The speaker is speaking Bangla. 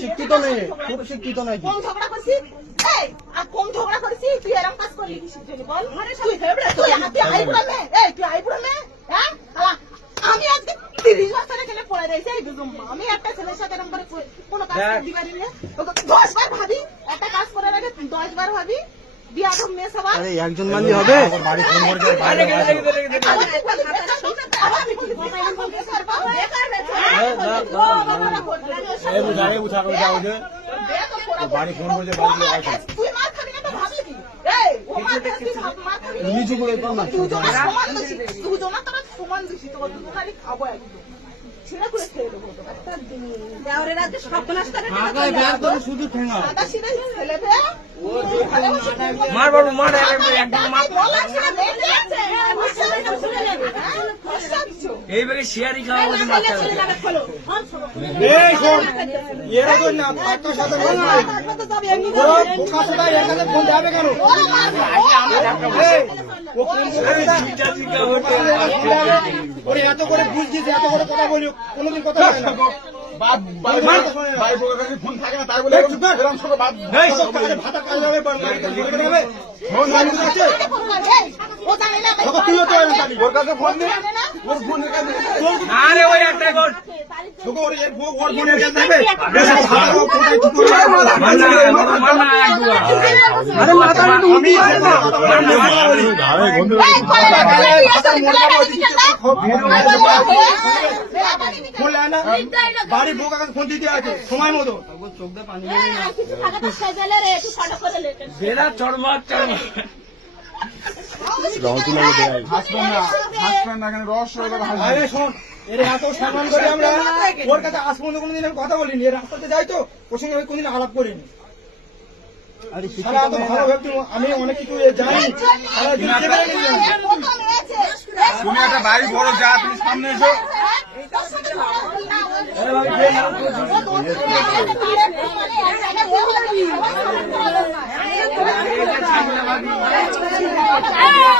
শিক্ষিত নেই, খুব শিক্ষিত নয়। কম ঝগড়া করছি, কম ঝগড়া করছি, তুই এরকম কাজ করলি কিসের জন্য বল? তুই আইবুড়া মেয়ে, তুই আইবুড়া মেয়ে, হ্যাঁ? আমি আজকে 30 বছর এখানে পড়ে রয়েছি, আমি একটা ছেলের সাথে এরকম করে কোনো কাজ করতে পারি না। 10 বার ভাবি, একটা কাজ করার আগে 10 বার ভাবি। একজন মানলি হবে? মার বাবু মার এইবারে শেয়ারি খাওয়া এত করে বুঝছিস, এত করে কথা বলি, কোনোদিন কথা বলে না। ফোন থাকে না তাই বলে আরে ওই একটা কর বাড়ি বোকা ফোন দিতে আছে সময় মতো। ওর কাছে আজ পর্যন্ত কোনোদিন আমি কথা বলিনি, রাস্তাতে যাই তো ওর সঙ্গে কোনদিন আলাপ করিনি। আমি অনেক কিছু জানি, তুমি একটা বাড়ি বড় যা, তুমি সামনে এসো। হ্যাঁ